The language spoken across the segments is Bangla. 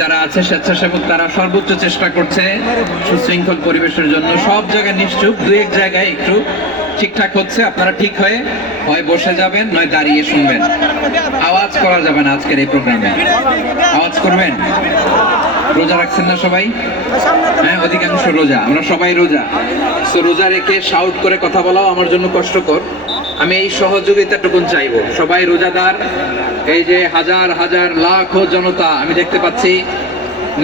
যারা আছে স্বেচ্ছাসেবক তারা সর্বোচ্চ চেষ্টা করছে সুশৃঙ্খল পরিবেশের জন্য। সব জায়গায় নিশ্চুপ, দুই এক জায়গায় একটু ঠিকঠাক হচ্ছে। আপনারা ঠিক হয়ে হয় বসে যাবেন নয় দাঁড়িয়ে শুনবেন। আওয়াজ করা যাবে না আজকের এই প্রোগ্রামে। আওয়াজ করবেন? রোজা রাখছেন না সবাই? হ্যাঁ, অধিকাংশ রোজা, আমরা সবাই রোজা। তো রোজা রেখে শাউট করে কথা বলাও আমার জন্য কষ্টকর। আমি এই সহযোগিতাটুকুন চাইবো। সবাই রোজাদার, এই যে হাজার হাজার লাখো জনতা আমি দেখতে পাচ্ছি,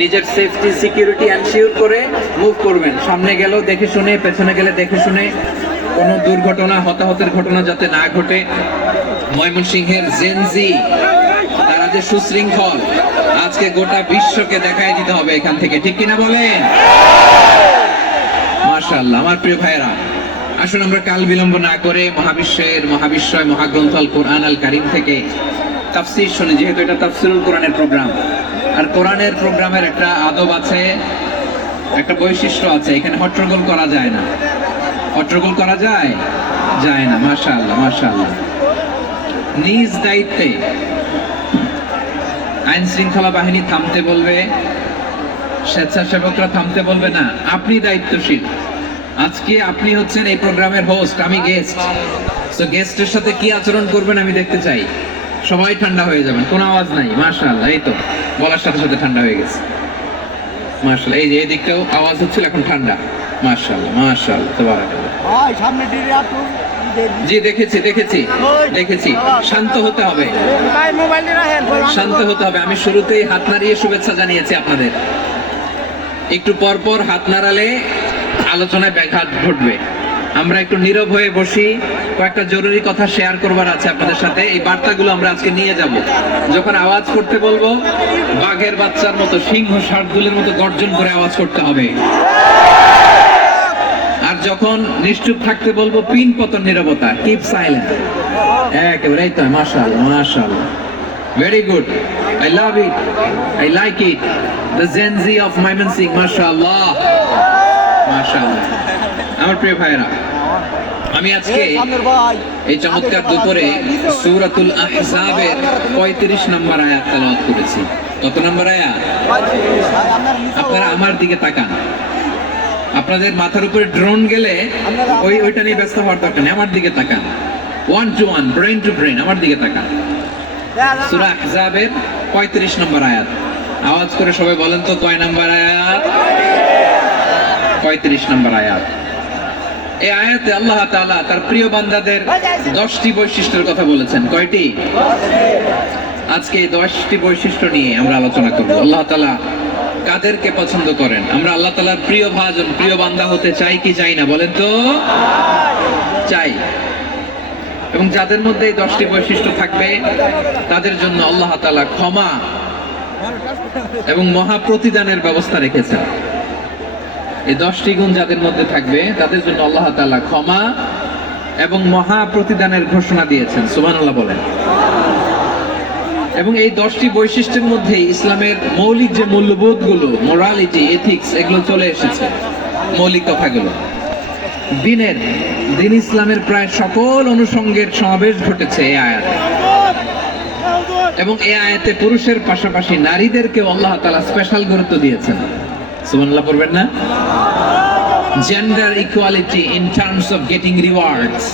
নিজের সেফটি সিকিউরিটি এনশিওর করে মুভ করবেন। সামনে গেলেও দেখে শুনে, পেছনে গেলে দেখে শুনে, কোনো দুর্ঘটনা হতাহতের ঘটনা যাতে না ঘটে। ময়মনসিংহের জেনজি তারা যে সুশৃঙ্খল, আজকে গোটা বিশ্বকে দেখাই দিতে হবে এখান থেকে, ঠিক কিনা বলেন? মাশাআল্লাহ। আমার প্রিয় ভাইয়েরা, আসুন আমরা কাল বিলম্ব না করে মহাবিশ্বয় মহাগ্রন্থ আল কোরআন আল কারীম থেকে তাফসীর শুনি, যেহেতু এটা তাফসীরুল কোরআনের প্রোগ্রাম। আর কোরআনের প্রোগ্রামের একটা আদব আছে, একটা বৈশিষ্ট্য আছে, এখানে হট্টগোল করা যায় না। হট্টগোল করা যায় না। মাশাআল্লাহ মাশাআল্লাহ। নিজ দায়িত্বে আইন শৃঙ্খলা বাহিনী থামতে বলবে, স্বেচ্ছাসেবকরা থামতে বলবে না। আপনি দায়িত্বশীল। আজকে আপনি হচ্ছেন এই প্রোগ্রামের হোস্ট, আমি গেস্ট। তো গেস্টের সাথে কি আচরণ করবেন আমি দেখতে চাই। সবাই ঠান্ডা হয়ে যাবেন, কোনো আওয়াজ নাই। মাশাআল্লাহ, এই তো বলার সাথে সাথে ঠান্ডা হয়ে গেছে। মাশাআল্লাহ, এই যে এই দিকটাও আওয়াজ হচ্ছিল, এখন ঠান্ডা। মাশাআল্লাহ মাশাআল্লাহ, তাবারাকাল্লাহ। জি, দেখেছি। শান্ত হতে হবে, শান্ত হতে হবে। আমি শুরুতেই হাত নাড়িয়ে শুভেচ্ছা জানিয়েছি আপনাদের। একটু পর পর হাত নাড়ালে আলোচনায় ব্যাঘাত ঘটবে। আমরা একটু নীরব হয়ে বসি, কয়েকটা জরুরি কথা শেয়ার করবার আছে আপনাদের সাথে। এই বার্তাগুলো আমরা আজকে নিয়ে যাব। যখন আওয়াজ করতে বলবো, বাঘের বাচ্চার মতো, সিংহ শার্দুলের মতো গর্জন করে আওয়াজ করতে হবে। আর যখন নিশ্চুপ থাকতে বলবো, পিন পতন নীরবতা, কিপ সাইলেন্ট। একেবারে এই তো। মাশাআল্লাহ মাশাআল্লাহ, very good, I love it, I like it, the Gen Z of Mymensingh. মাশাআল্লাহ মাশাআল্লাহ। আমার প্রিয় ভাইরা, আমি আজকে এই চমৎকার দুপুরে সূরাতুল আহজাবের 35 নম্বর আয়াত তেলাওয়াত করেছি। কত নম্বর আয়াত? আপনারা আমার দিকে তাকান। আপনাদের মাথার উপরে ড্রোন গেলে ওইটা নিয়ে ব্যস্ত হওয়ার দরকার নেই। আমার দিকে তাকান, 1 to 1, ব্রেন টু ব্রেন, আমার দিকে তাকান। সূরা আহজাবের 35 নম্বর আয়াত। আওয়াজ করে সবাই বলেন তো, কয় নম্বর আয়াত? 35 নম্বর আয়াত। এই আয়াতে আল্লাহ তাআলা তার প্রিয় বান্দাদের 10টি বৈশিষ্ট্যের কথা বলেছেন। কয়টি? আজকে এই 10টি বৈশিষ্ট্য নিয়ে আমরা আলোচনা করব। আল্লাহ তাআলা কাদেরকে পছন্দ করেন? আমরা আল্লাহ তাআলার প্রিয় ভাজন, প্রিয় বান্দা হতে চাই কি চাই না? বলেন তো। চাই। এবং যাদের মধ্যে এই 10টি বৈশিষ্ট্য থাকবে তাদের জন্য আল্লাহ তাআলা ক্ষমা এবং মহা প্রতিদানের ব্যবস্থা রেখেছেন। এই 10টি গুণ যাদের মধ্যে থাকবে তাদের জন্য আল্লাহ তাআলা ক্ষমা এবং মহা প্রতিদানের ঘোষণা দিয়েছেন। সুবহানাল্লাহ বলেন। এবং এই 10টি বৈশিষ্ট্যের মধ্যে ইসলামের মৌলিক যে মূল্যবোধগুলো, মোরালিটি, এথিক্স, এগুলো চলে এসেছে। মৌলিক কথাগুলো দিন ইসলামের প্রায় সকল অনুষঙ্গের সমাবেশ ঘটেছে এই আয়াতে। এবং এই আয়াতে পুরুষের পাশাপাশি নারীদেরকে আল্লাহ তাআলা স্পেশাল গুরুত্ব দিয়েছেন। সুবহানাল্লাহ পড়বেন না? Gender equality in terms of getting rewards,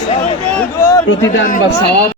প্রতিদান বা সওয়াব